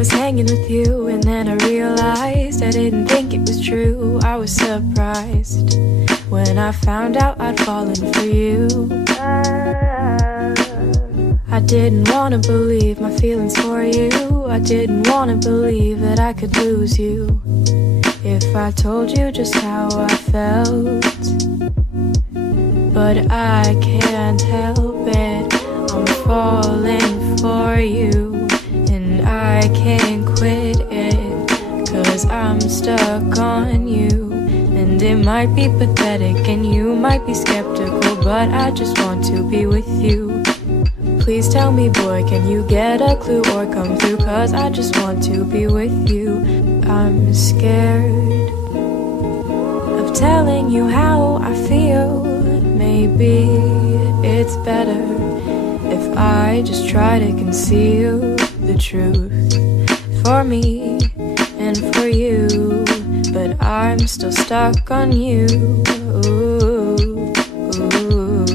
was hanging with you, and then I realized I didn't think it was true. I was surprised when I found out I'd fallen for you. I didn't wanna believe my feelings for you. I didn't wanna believe that I could lose you if I told you just how I felt. But I can't help it, I'm falling for you, and I can't quit it, 'cause I'm stuck on you. And it might be pathetic and you might be skeptical, but I just want to be with you. Please tell me, boy, can you get a clue or come through, 'cause I just want to be with you. I'm scared of telling you how I feel. Maybe it's better if I just try to conceal the truth for me and for you, but I'm still stuck on you. Ooh, ooh.